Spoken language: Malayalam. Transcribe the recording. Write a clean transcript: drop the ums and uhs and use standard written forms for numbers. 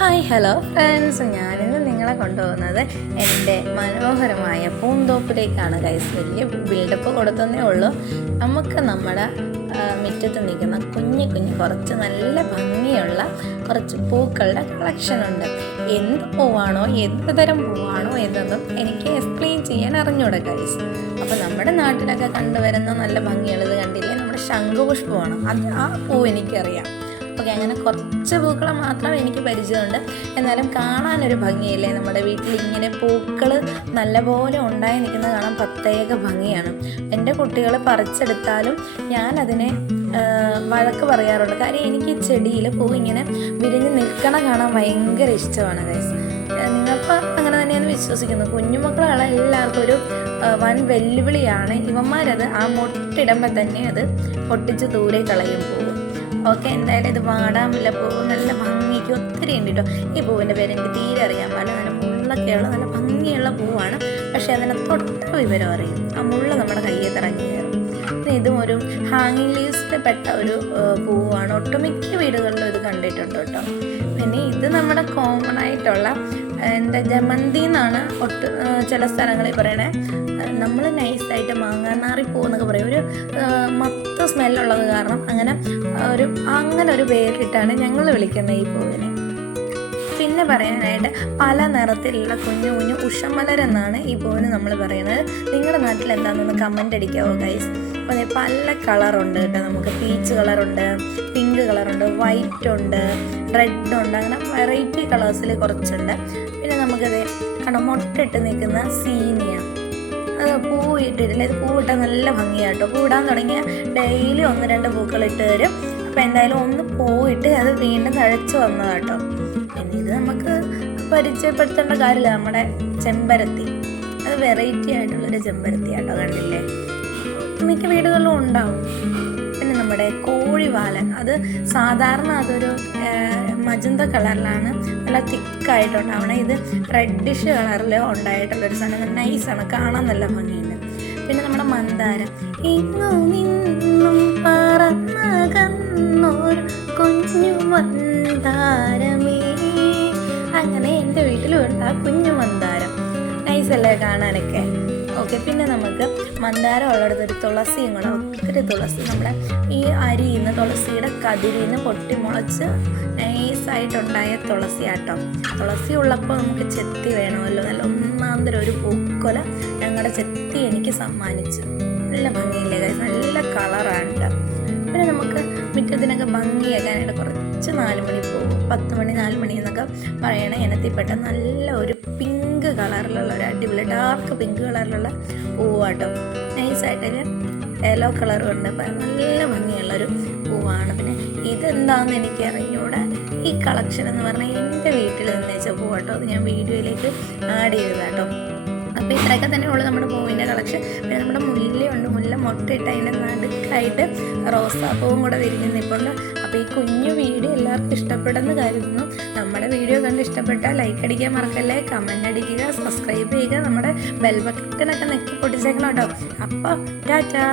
ഹായ് ഹലോ ഫ്രണ്ട്സ്, ഞാനിന്ന് നിങ്ങളെ കൊണ്ടുപോകുന്നത് എൻ്റെ മനോഹരമായ പൂന്തോപ്പിലേക്കാണ് ഗൈസ്. വലിയ ബിൽഡപ്പ് കൊടുത്തതേ ഉള്ളൂ. നമുക്ക് നമ്മുടെ മുറ്റത്ത് നിൽക്കുന്ന കുഞ്ഞു കുറച്ച് നല്ല ഭംഗിയുള്ള കുറച്ച് പൂക്കളുടെ കളക്ഷനുണ്ട്. എന്ത് പൂവാണോ എന്ത് തരം പൂവാണോ എന്നൊന്നും എനിക്ക് എക്സ്പ്ലെയിൻ ചെയ്യാൻ അറിഞ്ഞൂടെ ഗൈസ്. അപ്പോൾ നമ്മുടെ നാട്ടിലൊക്കെ കണ്ടുവരുന്ന നല്ല ഭംഗിയുള്ളത് കണ്ടില്ലേ, നമ്മുടെ ശംഖുപുഷ്പമാണ്. ആ പൂ എനിക്കറിയാം. ഓക്കെ, അങ്ങനെ കുറച്ച് പൂക്കളെ മാത്രം എനിക്ക് പരിചയമുണ്ട്. എന്നാലും കാണാനൊരു ഭംഗിയില്ലേ, നമ്മുടെ വീട്ടിൽ ഇങ്ങനെ പൂക്കൾ നല്ലപോലെ ഉണ്ടായി നിൽക്കുന്നത് കാണാൻ പ്രത്യേക ഭംഗിയാണ്. എൻ്റെ കുട്ടികൾ പറിച്ചെടുത്താലും ഞാനതിനെ വഴക്ക് പറയാറുണ്ട്. കാര്യം എനിക്ക് ചെടിയിൽ പൂ ഇങ്ങനെ വിരിഞ്ഞ് നിൽക്കണ കാണാൻ ഭയങ്കര ഇഷ്ടമാണ് ഗൈസ്. നിങ്ങൾക്ക് അങ്ങനെ തന്നെയെന്ന് വിശ്വസിക്കുന്നു. കുഞ്ഞുമക്കളെ എല്ലാവർക്കും ഒരു വൻ വെല്ലുവിളിയാണ്. ഇവന്മാരത് ആ മൊട്ടിടുമ്പോൾ തന്നെ അത് പൊട്ടിച്ച് ദൂരെ കളയും പോകും. ഓക്കെ, എന്തായാലും ഇത് വാടാമില്ല പൂവ് നല്ല ഭംഗിക്ക് ഒത്തിരി ഉണ്ട് കേട്ടോ. ഈ പൂവിൻ്റെ പേര് എനിക്ക് തീരെ അറിയാൻ പാടില്ല. നല്ല മുള്ളൊക്കെയുള്ള നല്ല ഭംഗിയുള്ള പൂവാണ്. പക്ഷേ അതിനെ തൊട്ട വിവരം അറിയും. ആ മുള്ള നമ്മുടെ കയ്യിൽ തിറങ്ങി കയറും. പിന്നെ ഇതും ഒരു ഹാങ്ങിങ് ലീവ്സിൽ പെട്ട ഒരു പൂവാണ്. ഒട്ടുമിക്ക വീടുകളിലും ഇത് കണ്ടിട്ടുണ്ട് കേട്ടോ. പിന്നെ ഇത് നമ്മുടെ കോമൺ ആയിട്ടുള്ള ജമന്തി എന്നാണ് ചില സ്ഥലങ്ങളിൽ പറയണേ. നമ്മൾ നൈസായിട്ട് മാങ്ങാനാറി പൂവെന്നൊക്കെ പറയും. ഒരു മത്ത സ്മെല്ലുള്ളത് കാരണം അങ്ങനെ ഒരു പേരിട്ടാണ് ഞങ്ങൾ വിളിക്കുന്നത് ഈ പൂവിനെ. പിന്നെ പറയാനായിട്ട് പല നിറത്തിലുള്ള കുഞ്ഞു ഉഷമലരെന്നാണ് ഈ പൂവിന് നമ്മൾ പറയുന്നത്. നിങ്ങളുടെ നാട്ടിൽ എന്താണെന്നൊന്ന് കമൻ്റ് അടിക്കാവോ ഗൈസ്. അപ്പോൾ പല കളറുണ്ട് കേട്ടോ. നമുക്ക് പീച്ച് കളറുണ്ട്, പിങ്ക് കളറുണ്ട്, വൈറ്റ് ഉണ്ട്, റെഡ് ഉണ്ട്. അങ്ങനെ വെറൈറ്റി കളേഴ്സിൽ കുറച്ചുണ്ട്. പിന്നെ നമുക്കത് മുട്ടിട്ട് നിൽക്കുന്ന സീനിയ, അത് പൂവിട്ടിട്ടില്ല. ഇത് പൂവിട്ടാൽ നല്ല ഭംഗിയാട്ടോ. പൂവിടാൻ തുടങ്ങിയാൽ ഡെയിലി 1-2 പൂക്കൾ ഇട്ട് തരും. അപ്പോൾ എന്തായാലും ഒന്ന് പോയിട്ട് അത് വീണ്ടും തഴച്ച് വന്നതാട്ടോ. പിന്നെ ഇത് നമുക്ക് പരിചയപ്പെടുത്തേണ്ട കാര്യമില്ല. നമ്മുടെ ചെമ്പരത്തി, അത് വെറൈറ്റി ആയിട്ടുള്ളൊരു ചെമ്പരത്തി ആട്ടോ. കണ്ടില്ലേ, മിക്ക വീടുകളിലും ഉണ്ടാവും. പിന്നെ നമ്മുടെ കോഴിവാലൻ, അത് സാധാരണ അതൊരു മജന്ത കളറിലാണ്, നല്ല തിക്കായിട്ടുണ്ടാവണം. ഇത് റെഡിഷ് കളറിൽ ഉണ്ടായിട്ടുള്ളൊരു സാധനം. നൈസാണ്, കാണാൻ നല്ല ഭംഗിയുണ്ട്. പിന്നെ നമ്മുടെ മന്ദാരം, ഇങ്ങു നിന്നും പറന്നകന്നൊരു കുഞ്ഞു മന്ദാരമേ. അങ്ങനെ എൻ്റെ വീട്ടിലുണ്ട് ആ കുഞ്ഞു മന്ദാരം. നൈസല്ലേ കാണാനൊക്കെ. ഓക്കെ, പിന്നെ നമുക്ക് മന്ദാരം ഉള്ളിടത്തൊരു തുളസിയും കൂടെ, ഒത്തിരി തുളസി. നമ്മുടെ ഈ അരിയിന്ന് തുളസിയുടെ കതിരിന്ന് പൊട്ടിമുളച്ച് നൈസായിട്ടുണ്ടായ തുളസി ആട്ടോ. തുളസി ഉള്ളപ്പോൾ നമുക്ക് ചെത്തി വേണമല്ലോ. നല്ല ഒന്നാന്തരം ഒരു പൂക്കൊല ഞങ്ങളുടെ ചെത്തി എനിക്ക് സമ്മാനിച്ചു. നല്ല ഭംഗിയില്ലേ ഗൈസ്, നല്ല കളറാണ്. പിന്നെ നമുക്ക് മുറ്റത്തിനൊക്കെ ഭംഗിയാക്കാനായിട്ട് കുറച്ച് 4 മണി പൂവ്, 10 മണി 4 മണി എന്നൊക്കെ പറയണ ഇനത്തിൽപ്പെട്ട നല്ല ഒരു പിങ്ക് കളറിലുള്ള ഒരു അടിപൊളി ഡാർക്ക് പിങ്ക് കളറിലുള്ള പൂവാട്ടോ. നൈസായിട്ടൊരു യെല്ലോ കളറും ഉണ്ട്. അപ്പം നല്ല ഭംഗിയുള്ളൊരു പൂവാണ്. പിന്നെ ഇതെന്താണെന്ന് എനിക്ക് അറിഞ്ഞൂടെ. ഈ കളക്ഷൻ എന്ന് പറഞ്ഞാൽ എൻ്റെ വീട്ടിൽ നിന്ന് വെച്ച പൂവാട്ടോ. അത് ഞാൻ വീഡിയോയിലേക്ക് ആഡ് ചെയ്തതാട്ടോ. അപ്പോൾ ഇത്രയൊക്കെ തന്നെ ഉള്ളൂ നമ്മുടെ പൂവിൻ്റെ കളക്ഷൻ. പിന്നെ നമ്മുടെ മുല്ലയുണ്ട്. മുല്ല മുട്ടയിട്ട് അതിൻ്റെ നടുക്കായിട്ട് റോസാപ്പൂവും കൂടെ വിരിഞ്ഞ് നിൽപ്പുണ്ട്. അപ്പോൾ ഈ കുഞ്ഞു വീഡിയോ എല്ലാവർക്കും ഇഷ്ടപ്പെടുന്ന കരുതുന്നു. നമ്മുടെ വീഡിയോ കണ്ട് ഇഷ്ടപ്പെട്ടാൽ ലൈക്ക് അടിക്കാൻ മറക്കല്ലേ, കമൻ്റ് അടിക്കുക, സബ്സ്ക്രൈബ് ചെയ്യുക, നമ്മുടെ ബെൽ ബട്ടനൊക്കെ നെക്കി പൊട്ടിച്ചേക്കണം കേട്ടോ. അപ്പോൾ ടാറ്റാ.